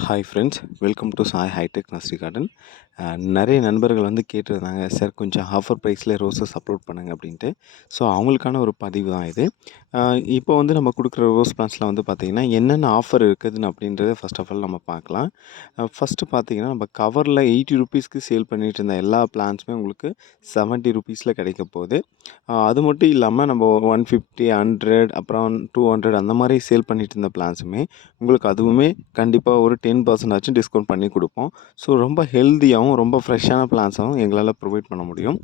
Hi friends, welcome to Sai hi tech nursery garden. நிறைய நண்பர்கள் வந்து கேட்டிருந்தாங்க, சார் கொஞ்சம் ஆஃபர் ப்ரைஸில் ரோஸஸ் அப்லோட் பண்ணுங்க அப்படின்ட்டு. ஸோ அவங்களுக்கான ஒரு பதிவு தான் இது. இப்போ வந்து நம்ம கொடுக்குற ரோஸ் பிளான்ட்ஸில் வந்து பார்த்திங்கன்னா என்னென்ன ஆஃபர் இருக்குதுன்னு அப்படின்றத ஃபர்ஸ்ட் ஆஃப் ஆல் நம்ம பார்க்கலாம். ஃபஸ்ட்டு பார்த்திங்கன்னா, நம்ம கவரில் 80 ருபீஸ்க்கு சேல் பண்ணிகிட்டு இருந்த எல்லா பிளான்ட்ஸுமே உங்களுக்கு 70 ருபீஸில் கிடைக்க போகுது. அது மட்டும் இல்லாமல் நம்ம 150, 100 அப்புறம் 200 அந்த மாதிரி சேல் பண்ணிகிட்டு இருந்த பிளான்ஸுமே உங்களுக்கு அதுவுமே கண்டிப்பாக ஒரு 10% டிஸ்கவுண்ட் பண்ணி கொடுப்போம். ஸோ ரொம்ப ஹெல்த்தியாகவும் ரொம்ப ஃப்ரெஷ்ஷான பிளான்ஸாகவும் எங்களால் ப்ரொவைட் பண்ண முடியும்.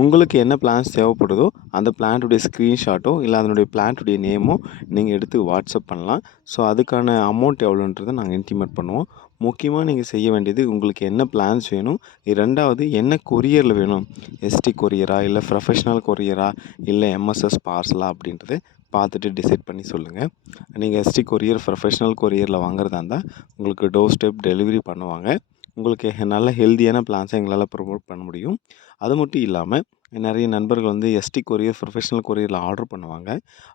உங்களுக்கு என்ன பிளான்ஸ் தேவைப்படுதோ அந்த பிளான்ட்டுடைய ஸ்க்ரீன்ஷாட்டோ இல்லை அதனுடைய பிளான்ட்டுடைய நேமோ நீங்கள் எடுத்து வாட்ஸ்அப் பண்ணலாம். ஸோ அதுக்கான அமௌண்ட் எவ்வளோன்றதை நாங்கள் இன்டிமேட் பண்ணுவோம். முக்கியமாக நீங்கள் செய்ய வேண்டியது, உங்களுக்கு என்ன பிளான்ஸ் வேணும், 2வது என்ன கொரியரில் வேணும், எஸ்டி கொரியரா இல்லை ப்ரொஃபஷ்னல் கொரியரா இல்லை எம்எஸ்எஸ் பார்சலா அப்படின்றத பார்த்துட்டு டிசைட் பண்ணி சொல்லுங்கள். நீங்கள் எஸ்டி கொரியர் ப்ரொஃபஷ்னல் கொரியரில் வாங்குறதா இருந்தால் உங்களுக்கு டோர் ஸ்டெப் டெலிவரி பண்ணுவாங்க. உங்களுக்கு நல்ல ஹெல்த்தியான பிளான்ஸை எங்களால் ப்ரொமோட் பண்ண முடியும். அது மட்டும் இல்லாமல் நிறைய நண்பர்கள் வந்து எஸ்டி கொரியர் ப்ரொஃபஷ்னல் கொரியரில் ஆர்டர் பண்ணுவாங்க.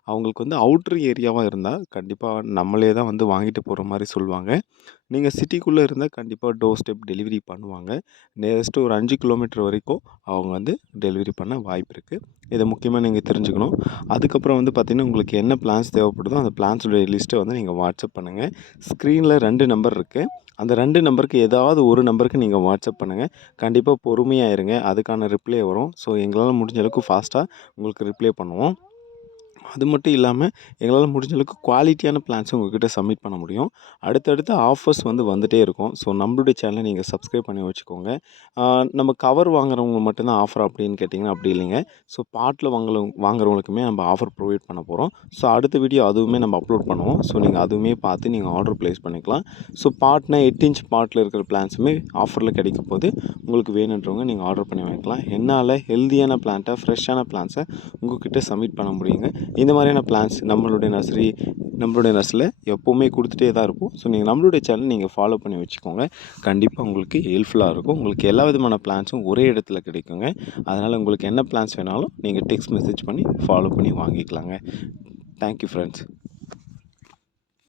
அவங்களுக்கு வந்து அவுட்ரு ஏரியாவாக இருந்தால் கண்டிப்பாக நம்மளே தான் வந்து வாங்கிட்டு போகிற மாதிரி சொல்லுவாங்க. நீங்கள் சிட்டிக்குள்ளே இருந்தால் கண்டிப்பாக டோர் ஸ்டெப் டெலிவரி பண்ணுவாங்க. நியரஸ்ட்டு ஒரு 5 கிலோமீட்டர் வரைக்கும் அவங்க வந்து டெலிவரி பண்ண வாய்ப்பு இருக்குது. இதை முக்கியமாக நீங்கள் தெரிஞ்சுக்கணும். அதுக்கப்புறம் வந்து பார்த்திங்கன்னா, உங்களுக்கு என்ன பிளான்ஸ் தேவைப்படுதோ அந்த பிளான்ஸுடைய லிஸ்ட்டை வந்து நீங்கள் வாட்ஸ்அப் பண்ணுங்கள். ஸ்க்ரீனில் 2 நம்பர் இருக்குது. அந்த 2 நம்பருக்கு ஏதாவது ஒரு நம்பருக்கு நீங்கள் வாட்ஸ்அப் பண்ணுங்கள். கண்டிப்பாக பொறுமையாக இருங்க, அதுக்கான ரிப்ளை வரும். ஸோ எங்களால் முடிஞ்ச அளவுக்கு ஃபாஸ்ட்டாக உங்களுக்கு ரிப்ளை பண்ணுவோம். அது மட்டும் இல்லாமல் எங்களால் முடிஞ்ச அளவுக்கு குவாலிட்டியான பிளான்ஸும் உங்கள்கிட்ட சப்மிட் பண்ண முடியும். அடுத்தடுத்த ஆஃபர்ஸ் வந்து வந்துகிட்டே இருக்கும். ஸோ நம்மளுடைய சேனலை நீங்கள் சப்ஸ்கிரைப் பண்ணி வச்சுக்கோங்க. நம்ம கவர் வாங்குறவங்க மட்டும்தான் ஆஃபர் அப்படின்னு கேட்டிங்கன்னா அப்படி இல்லைங்க. ஸோ பாட்டில் வாங்குறவங்களுக்குமே நம்ம ஆஃபர் ப்ரொவைட் பண்ண போகிறோம். ஸோ அடுத்த வீடியோ அதுவுமே நம்ம அப்லோட் பண்ணுவோம். ஸோ நீங்கள் அதுவுமே பார்த்து நீங்கள் ஆர்டர் ப்ளேஸ் பண்ணிக்கலாம். ஸோ பாட்னா 8 இன்ச் பாட்டில் இருக்கிற பிளான்ஸுமே ஆஃபரில் கிடைக்க போது உங்களுக்கு வேணுன்றவங்க நீங்கள் ஆர்டர் பண்ணி வாங்கிக்கலாம். என்னால் ஹெல்த்தியான பிளான்ட்டை ஃப்ரெஷ்ஷான பிளான்ஸை உங்கள்கிட்ட சப்மிட் பண்ண முடியுங்க. இந்த மாதிரியான பிளான்ஸ் நம்மளுடைய நர்சரியில் எப்போவுமே கொடுத்துட்டே தான் இருப்போம். ஸோ நீங்கள் நம்மளுடைய சேனல் நீங்கள் ஃபாலோ பண்ணி வச்சுக்கோங்க. கண்டிப்பாக உங்களுக்கு ஹெல்ப்ஃபுல்லாக இருக்கும். உங்களுக்கு எல்லா விதமான பிளான்ஸும் ஒரே இடத்துல கிடைக்குங்க. அதனால் உங்களுக்கு என்ன பிளான்ஸ் வேணாலும் நீங்கள் டெக்ஸ்ட் மெசேஜ் பண்ணி ஃபாலோ பண்ணி வாங்கிக்கலாங்க. Thank you friends.